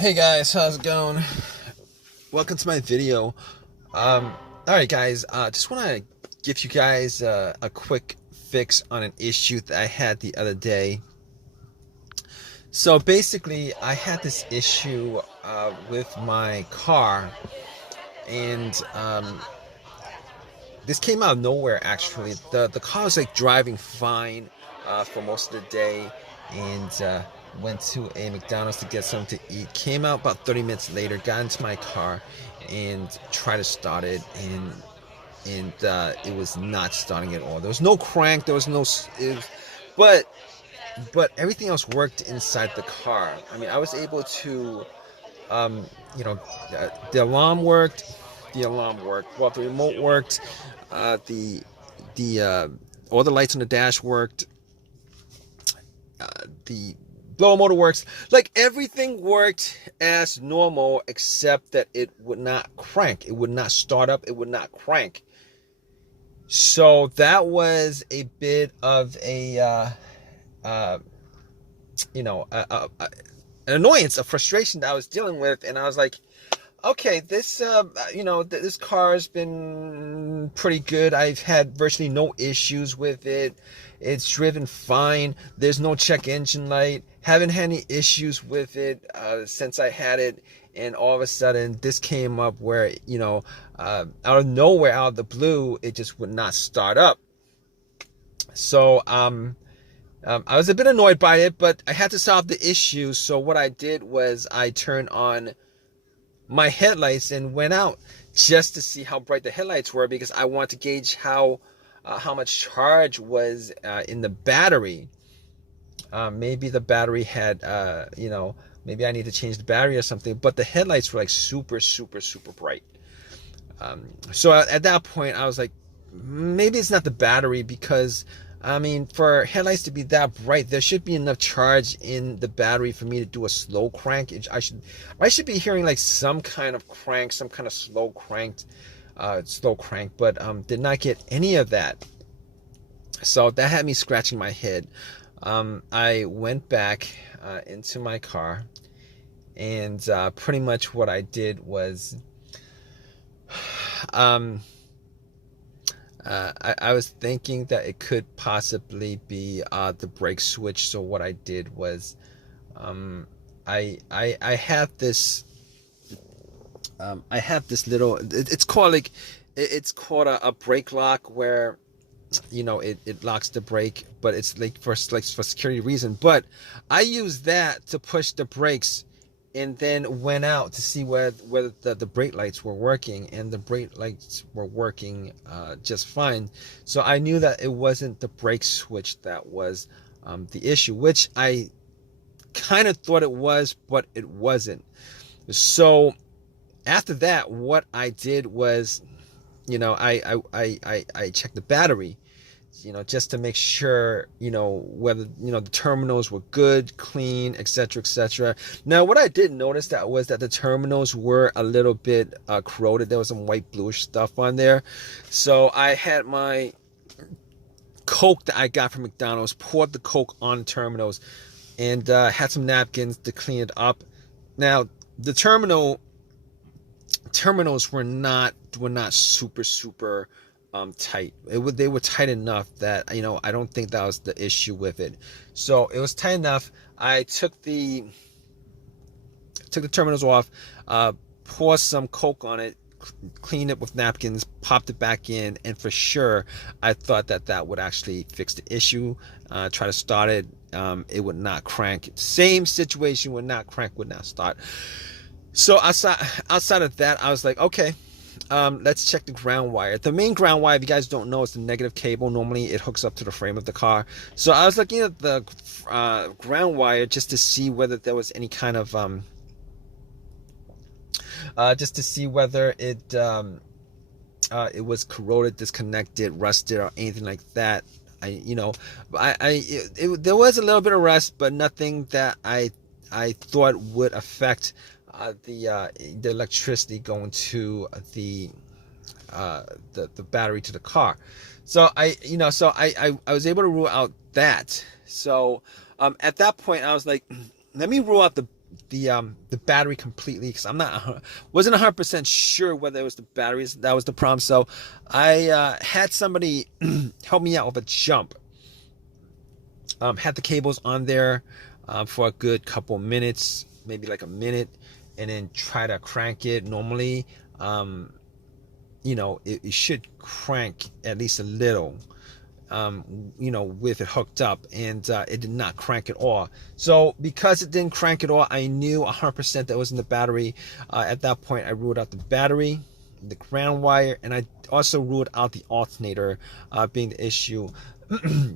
Hey guys, how's it going? Welcome to my video. All right, guys. Just want to give you guys a quick fix on an issue that I had the other day. So basically, I had this issue with my car, and this came out of nowhere. Actually, the car was like driving fine for most of the day, and went to a McDonald's to get something to eat. Came out about 30 minutes later, got into my car, and tried to start it, and it was not starting at all. There was no crank. There was no. But but everything else worked inside the car. I mean, I was able to, um, you know, the alarm worked. The alarm worked. Well, the remote worked. The all the lights on the dash worked. The blower motor works. Like everything worked as normal, except that it would not crank. It would not start up. It would not crank. So that was a bit of a uh, you know, an annoyance, a frustration that I was dealing with, and I was like, okay, this this car has been pretty good. I've had virtually no issues with it. It's driven fine. There's no check engine light. Haven't had any issues with it since I had it. And all of a sudden, this came up where, out of nowhere, out of the blue, it just would not start up. So, I was a bit annoyed by it, but I had to solve the issue. So what I did was I turned on my headlights and went out just to see how bright the headlights were, because I wanted to gauge how much charge was in the battery. Maybe the battery had, maybe I need to change the battery or something. But the headlights were like super, super, super bright. So at that point, I was like, maybe it's not the battery, because I mean, for headlights to be that bright, there should be enough charge in the battery for me to do a slow crank. I should be hearing like some kind of crank, some kind of slow crank, but did not get any of that. So that had me scratching my head. I went back into my car, and pretty much what I did was, I was thinking that it could possibly be the brake switch. So what I did was, I have this little. It's called a brake lock, where it locks the brake, but it's like for security reason. But I use that to push the brakes, and then went out to see whether the brake lights were working, and the brake lights were working just fine. So I knew that it wasn't the brake switch that was the issue, which I kind of thought it was, but it wasn't. So after that, what I did was, I checked the battery, just to make sure, whether, the terminals were good, clean, etc., etc. Now, what I did notice was that the terminals were a little bit corroded. There was some white bluish stuff on there. So I had my Coke that I got from McDonald's, poured the Coke on the terminals, and had some napkins to clean it up. Now, the terminals were not super super tight. They were tight enough that I don't think that was the issue with it. So it was tight enough. I took the terminals off, poured some Coke on it, cleaned it with napkins, popped it back in, and for sure I thought that would actually fix the issue. Try to start it, it would not crank. Same situation, would not crank, would not start. So outside of that, I was like, okay, let's check the ground wire. The main ground wire, if you guys don't know, is the negative cable. Normally it hooks up to the frame of the car. So I was looking at the ground wire just to see whether there was any kind of just to see whether it was corroded, disconnected, rusted, or anything like that. There was a little bit of rust, but nothing that I thought would affect the electricity going to the battery to the car. So I was able to rule out that. So at that point I was like, let me rule out the battery completely, because I'm not wasn't 100% sure whether it was the batteries that was the problem. So I had somebody help me out with a jump. Had the cables on there for a good couple minutes, maybe like a minute, and then try to crank it. Normally, it should crank at least a little, with it hooked up, and it did not crank at all. So because it didn't crank at all, I knew 100% that was in the battery. At that point, I ruled out the battery, the ground wire, and I also ruled out the alternator being the issue.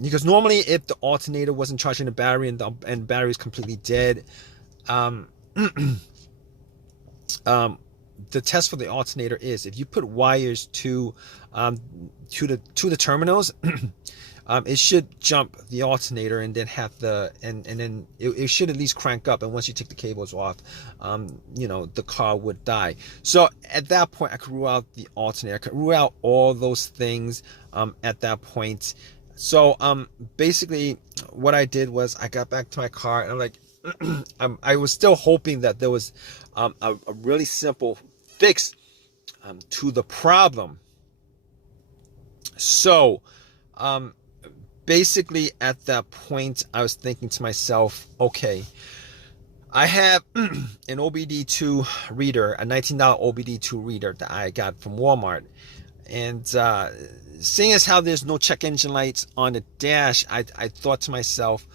Because normally, if the alternator wasn't charging the battery and the battery is completely dead, the test for the alternator is if you put wires to the terminals, it should jump the alternator and then have and then it should at least crank up. And once you take the cables off, the car would die. So at that point, I could rule out the alternator. I could rule out all those things at that point. So basically what I did was I got back to my car, and I'm like, I was still hoping that there was a really simple fix to the problem. So basically at that point, I was thinking to myself, okay, I have an OBD2 reader, a $19 OBD2 reader that I got from Walmart. And seeing as how there's no check engine lights on the dash, I thought to myself,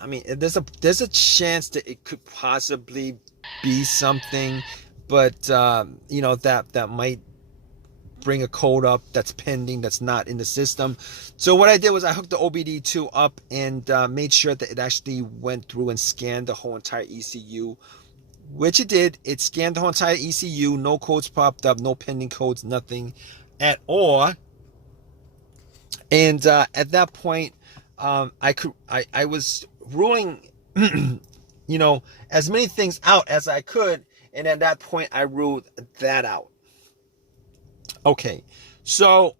I mean, there's a chance that it could possibly be something, but that might bring a code up that's pending, that's not in the system. So what I did was I hooked the OBD2 up and made sure that it actually went through and scanned the whole entire ECU, which it did. It scanned the whole entire ECU. No codes popped up, no pending codes, nothing at all. And at that point, I was ruling, as many things out as I could. And at that point, I ruled that out. Okay, so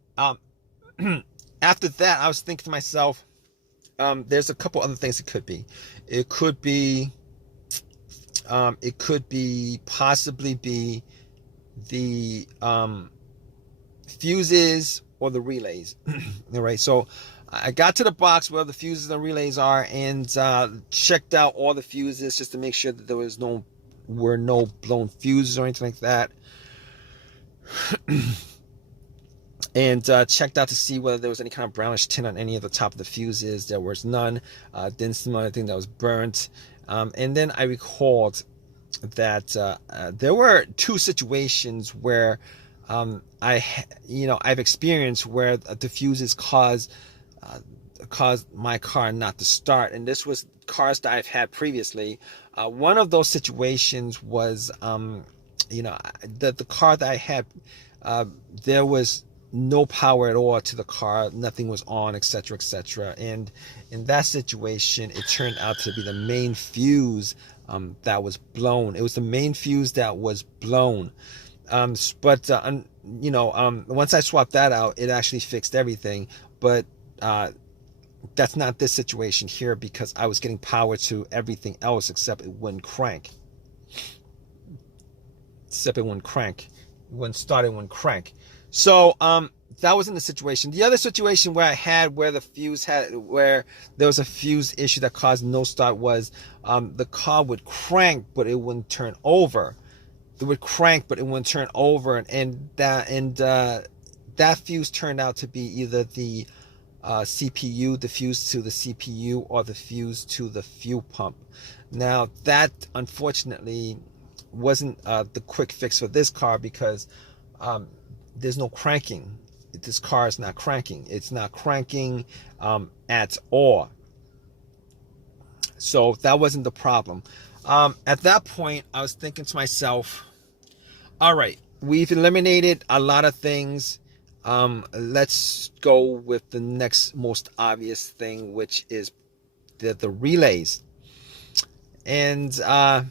after that, I was thinking to myself, there's a couple other things it could be. It could be possibly be the fuses or the relays. All right, so I got to the box where the fuses and relays are, and checked out all the fuses just to make sure that there were no blown fuses or anything like that. And checked out to see whether there was any kind of brownish tint on any of the top of the fuses. There was none. Didn't smell anything that was burnt. And then I recalled that there were two situations where I've experienced where the fuses caused my car not to start, and this was cars that I've had previously. One of those situations was the car that I had, there was no power at all to the car, nothing was on, etc., etc. And in that situation, it turned out to be the main fuse that was blown. It was the main fuse that was blown. But once I swapped that out, it actually fixed everything. But that's not this situation here, because I was getting power to everything else except it wouldn't crank. It wouldn't start, it wouldn't crank. So that was in the situation. The other situation where where there was a fuse issue that caused no start was the car would crank, but it wouldn't turn over. It would crank, but it wouldn't turn over, and that fuse turned out to be either the CPU, the fuse to the CPU, or the fuse to the fuel pump. Now that unfortunately wasn't the quick fix for this car, because there's no cranking. This car is not cranking. It's not cranking at all. So that wasn't the problem. At that point, I was thinking to myself, all right, we've eliminated a lot of things. Let's go with the next most obvious thing, which is the relays. And I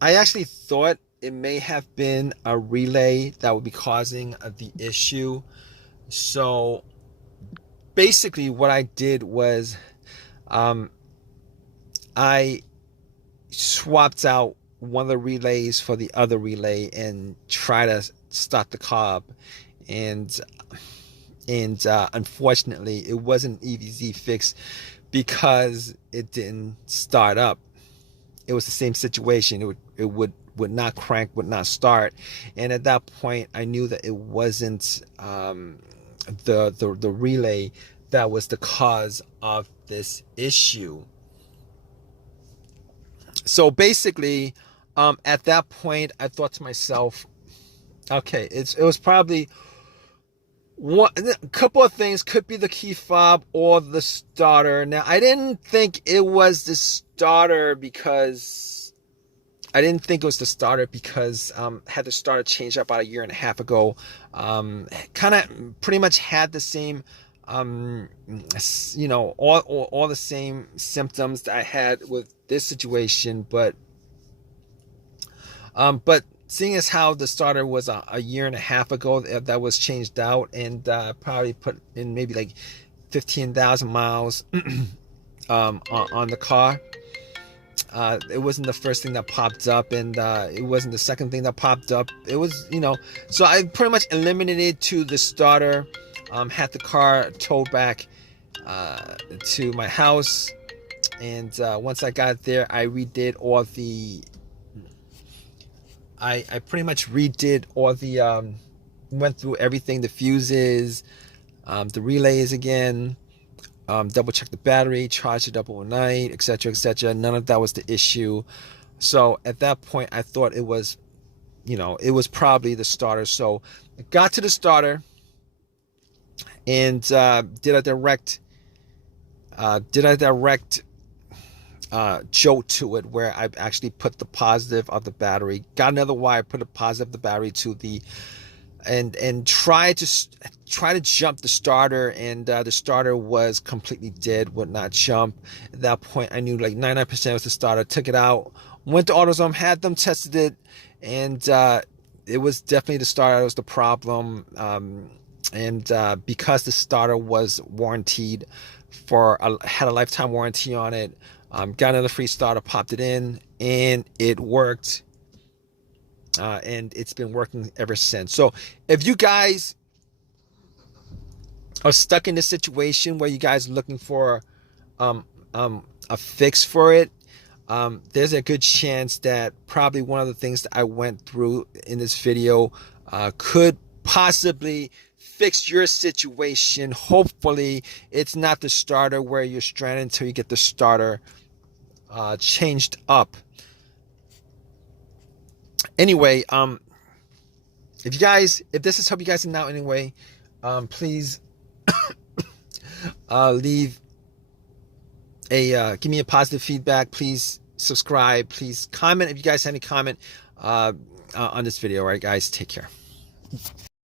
actually thought it may have been a relay that would be causing the issue. So basically what I did was I swapped out one of the relays for the other relay and try to start the car up. And unfortunately, it wasn't an easy fix because it didn't start up. It was the same situation. It would not crank, would not start. And at that point, I knew that it wasn't the relay that was the cause of this issue. So basically, at that point, I thought to myself, okay, it was probably a couple of things. Could be the key fob or the starter. Now, I didn't think it was the starter because had the starter changed up about a year and a half ago. Kind of pretty much had the same, all the same symptoms that I had with this situation, but seeing as how the starter was a year and a half ago that was changed out, and probably put in maybe like 15,000 miles on the car. It wasn't the first thing that popped up, and it wasn't the second thing that popped up. It was, so I pretty much eliminated to the starter, had the car towed back to my house, and once I got there, I redid all the I pretty much redid all the went through everything, the fuses, the relays again, double checked the battery, charged it up overnight, etc., etc. None of that was the issue. So at that point, I thought it was, it was probably the starter. So I got to the starter and did a direct jolt to it, where I actually put the positive of the battery, got another wire, put a positive of the battery to the, and try to jump the starter, and the starter was completely dead, would not jump. At that point, I knew like 99% was the starter. Took it out, went to AutoZone, had them tested it, and it was definitely the starter that was the problem. And because the starter was warranted had a lifetime warranty on it, got another free starter, popped it in, and it worked. And it's been working ever since. So if you guys are stuck in this situation where you guys are looking for a fix for it, there's a good chance that probably one of the things that I went through in this video could possibly fix your situation. Hopefully it's not the starter where you're stranded until you get the starter changed up. Anyway, if this has helped you guys out anyway, please leave give me a positive feedback. Please subscribe. Please comment if you guys have any comment on this video. All right, guys, take care.